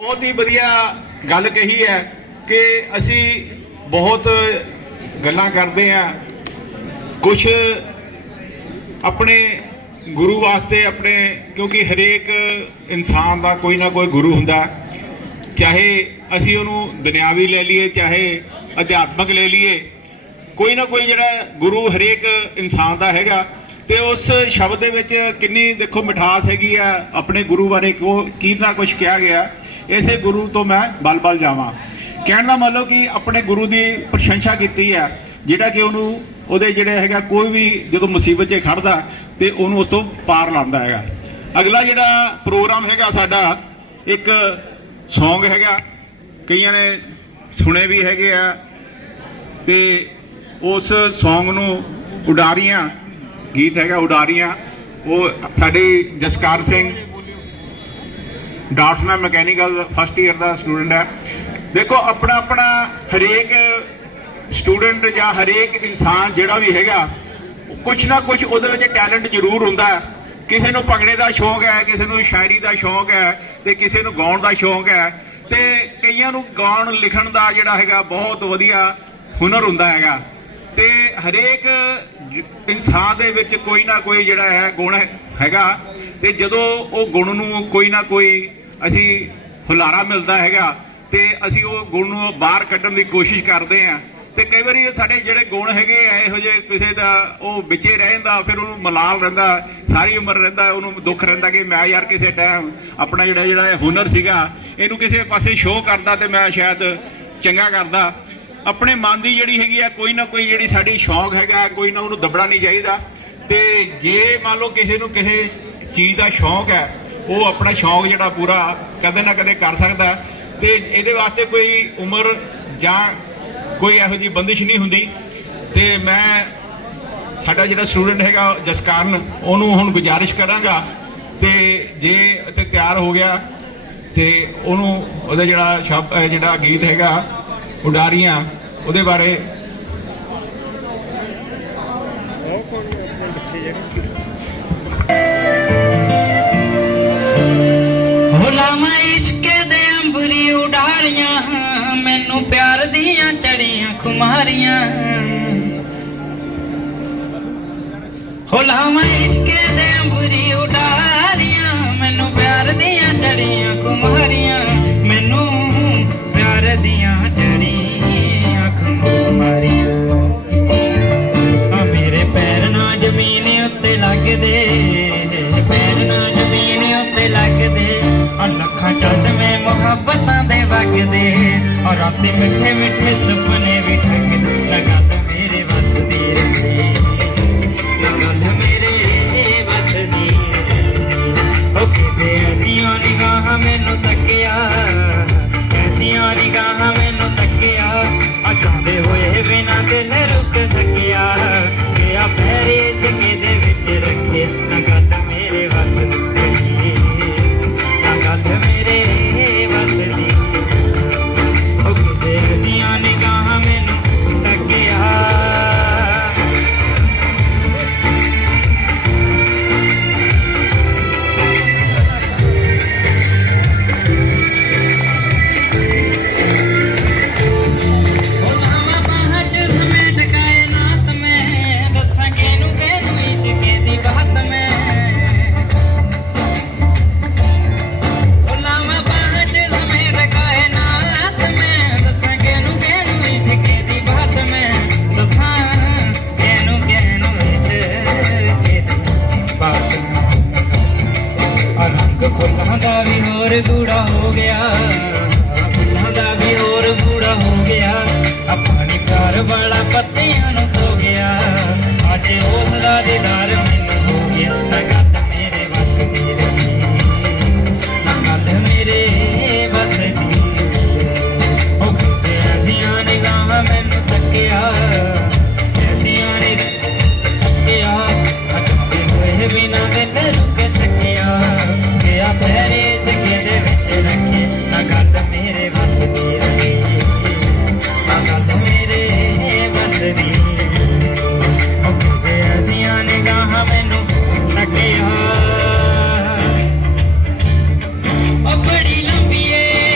ਬਹੁਤ ਹੀ ਵਧੀਆ ਗੱਲ ਕਹੀ ਹੈ ਕਿ ਅਸੀਂ ਬਹੁਤ ਗੱਲਾਂ ਕਰਦੇ ਆ ਕੁਝ ਆਪਣੇ ਗੁਰੂ ਵਾਸਤੇ ਆਪਣੇ, ਕਿਉਂਕਿ ਹਰੇਕ ਇਨਸਾਨ ਦਾ ਕੋਈ ਨਾ ਕੋਈ ਗੁਰੂ ਹੁੰਦਾ। ਚਾਹੇ ਅਸੀਂ ਉਹਨੂੰ ਦੁਨਿਆਵੀ ਲੈ ਲਈਏ, ਚਾਹੇ ਅਧਿਆਤਮਕ ਲੈ ਲਈਏ, ਕੋਈ ਨਾ ਕੋਈ ਜਿਹੜਾ ਗੁਰੂ ਹਰੇਕ ਇਨਸਾਨ ਦਾ ਹੈਗਾ। ਤੇ ਉਸ ਸ਼ਬਦ ਦੇ ਵਿੱਚ ਕਿੰਨੀ ਦੇਖੋ ਮਿਠਾਸ ਹੈਗੀ ਆ। ਆਪਣੇ ਗੁਰੂ ਬਾਰੇ ਕੋ ਕੀ ਨਾ ਕੁਝ ਕਿਹਾ ਗਿਆ। ਇਸੇ ਗੁਰੂ ਤੋਂ ਮੈਂ ਬਲ-ਬਲ ਜਾਵਾਂ। ਕਹਿਣ ਦਾ ਮਤਲਬ ਕਿ ਆਪਣੇ ਗੁਰੂ ਦੀ ਪ੍ਰਸ਼ੰਸਾ ਕੀਤੀ ਹੈ, ਜਿਹੜਾ ਕਿ ਉਹਨੂੰ ਉਹਦੇ ਜਿਹੜੇ ਹੈਗਾ ਕੋਈ ਵੀ ਜਦੋਂ ਮੁਸੀਬਤ 'ਚ ਖੜਦਾ ਤੇ ਉਹਨੂੰ ਉਸ ਤੋਂ ਪਾਰ ਲਾਉਂਦਾ ਹੈਗਾ। ਅਗਲਾ ਜਿਹੜਾ ਪ੍ਰੋਗਰਾਮ ਹੈਗਾ ਸਾਡਾ, ਇੱਕ Song ਹੈਗਾ, ਕਈਆਂ ਨੇ ਸੁਣੇ ਵੀ ਹੈਗੇ ਆ ਤੇ ਉਸ Song ਨੂੰ ਉਡਾਰੀਆਂ, ਗੀਤ ਹੈਗਾ ਉਡਾਰੀਆਂ, ਉਹ ਸਾਡੇ ਜਸਕਾਰ ਸਿੰਘ ਡਾਟਮੈਨ ਮਕੈਨੀਕਲ ਫਸਟ ਈਅਰ ਦਾ ਸਟੂਡੈਂਟ ਹੈ। ਦੇਖੋ, ਆਪਣਾ ਆਪਣਾ ਹਰੇਕ ਸਟੂਡੈਂਟ ਜਾਂ ਹਰੇਕ ਇਨਸਾਨ ਜਿਹੜਾ ਵੀ ਹੈਗਾ ਕੁਝ ਨਾ ਕੁਝ ਉਹਦੇ ਵਿੱਚ ਟੈਲੈਂਟ ਜ਼ਰੂਰ ਹੁੰਦਾ ਹੈ। ਕਿਸੇ ਨੂੰ ਭੰਗੜੇ ਦਾ ਸ਼ੌਂਕ ਹੈ, ਕਿਸੇ ਨੂੰ ਸ਼ਾਇਰੀ ਦਾ ਸ਼ੌਂਕ ਹੈ ਤੇ ਕਿਸੇ ਨੂੰ ਗਾਉਣ ਦਾ ਸ਼ੌਂਕ ਹੈ। ਤੇ ਕਈਆਂ ਨੂੰ ਗਾਉਣ, ਲਿਖਣ ਦਾ ਜਿਹੜਾ ਹੈਗਾ ਬਹੁਤ ਵਧੀਆ ਹੁਨਰ ਹੁੰਦਾ ਹੈਗਾ। ਤੇ ਹਰੇਕ ਇਨਸਾਨ ਦੇ ਵਿੱਚ ਕੋਈ ਨਾ ਕੋਈ ਜਿਹੜਾ ਹੈ ਗੁਣ ਹੈਗਾ। ਤੇ ਜਦੋਂ ਉਹ ਗੁਣ ਨੂੰ ਕੋਈ ਨਾ ਕੋਈ ਅਸੀਂ ਹੁਲਾਰਾ ਮਿਲਦਾ ਹੈਗਾ ਤੇ ਅਸੀਂ ਉਹ ਗੁਣ ਨੂੰ ਬਾਹਰ ਕੱਢਣ ਦੀ ਕੋਸ਼ਿਸ਼ ਕਰਦੇ ਆਂ ਤੇ ਕਈ ਵਾਰੀ ਸਾਡੇ ਜਿਹੜੇ ਗੁਣ ਹੈਗੇ ਆ, ਇਹੋ ਜਿਹੇ ਕਿਸੇ ਦਾ ਉਹ ਵਿੱਚੇ ਰਹਿ ਜਾਂਦਾ, ਫਿਰ ਉਹਨੂੰ ਮਲਾਲ ਰਹਿੰਦਾ, ਸਾਰੀ ਉਮਰ ਰਹਿੰਦਾ, ਉਹਨੂੰ ਦੁੱਖ ਰਹਿੰਦਾ ਕਿ ਮੈਂ ਯਾਰ ਕਿਸੇ ਟਾਈਮ ਆਪਣਾ ਜਿਹੜਾ ਜਿਹੜਾ ਹੁਨਰ ਸੀਗਾ, ਇਹਨੂੰ ਕਿਸੇ ਪਾਸੇ ਸ਼ੋਅ ਕਰਦਾ ਤੇ ਮੈਂ ਸ਼ਾਇਦ ਚੰਗਾ ਕਰਦਾ। ਆਪਣੇ ਮਨ ਦੀ ਜਿਹੜੀ ਹੈਗੀ ਆ, ਕੋਈ ਨਾ ਕੋਈ ਜਿਹੜੀ ਸਾਡੀ ਸ਼ੌਂਕ ਹੈਗਾ, ਕੋਈ ਨਾ ਉਹਨੂੰ ਦੱਬਣਾ ਨਹੀਂ ਚਾਹੀਦਾ। ਤੇ ਜੇ ਮੰਨ ਲਓ ਕਿਸੇ ਨੂੰ ਕਿਸੇ ਚੀਜ਼ ਦਾ ਸ਼ੌਂਕ ਹੈ ਉਹ ਆਪਣਾ ਸ਼ੌਂਕ ਜਿਹੜਾ ਪੂਰਾ ਕਦੇ ਨਾ ਕਦੇ ਕਰ ਸਕਦਾ ਹੈ। ਤੇ ਇਹਦੇ ਵਾਸਤੇ ਕੋਈ ਉਮਰ ਜਾਂ ਕੋਈ ਇਹੋ ਜਿਹੀ ਬੰਦਿਸ਼ ਨਹੀਂ ਹੁੰਦੀ। ਤੇ ਮੈਂ ਸਾਡਾ ਜਿਹੜਾ ਸਟੂਡੈਂਟ ਹੈਗਾ ਜਸਕਾਰਨ, ਉਹਨੂੰ ਹੁਣ ਗੁਜ਼ਾਰਿਸ਼ ਕਰਾਂਗਾ। ਤੇ ਜੇ ਤੇ ਤਿਆਰ ਹੋ ਗਿਆ, ਤੇ ਉਹਨੂੰ ਉਹਦਾ ਜਿਹੜਾ ਸ਼ਬਦ ਜਿਹੜਾ ਗੀਤ ਹੈਗਾ, ਉਡਾਰੀਆਂ, ਉਹਦੇ ਬਾਰੇ ਉਡਾਰੀਆਂ ਮੈਨੂੰ ਪਿਆਰ ਦੀਆਂ ਚੜੀਆਂ ਖੁਮਾਰੀਆਂ ਹੁਲਾਮਾ ਇਸ਼ਕੇ ਦੇ ਔਰ ਮਿੱਠੇ ਮਿੱਠੇ ਸੁਪਨੇ ਵੀ ਠੱਗਦੇ ਲਗਾ ਤੂੰ ਮੇਰੇ ਵੱਸ ਦੀ ਰਹੇ ਲਗਾ ਮੇਰੇ ਵਸਦੀ ਦੀ ਓ ਕਿਸੇ ਐਸੀਆਂ ਨਿਗਾਹਾਂ ਮੈਨੂੰ ਤੱਕਿਆ। ਐਸੀਆਂ ਨਿਗਾਹਾਂ ਹੋਰ ਹੋ ਗਿਆ। ਫੁੱਲਾਂ ਦਾ ਵੀ ਹੋਰ ਗੂੜਾ ਹੋ ਗਿਆ। ਆ ਘਰ ਵਾਲਾ ਪੱਤਿਆਂ ਨੂੰ ਧੋ ਗਿਆ। ਅੱਜ ਉਸ ਦਾ ਦੀਦਾਰ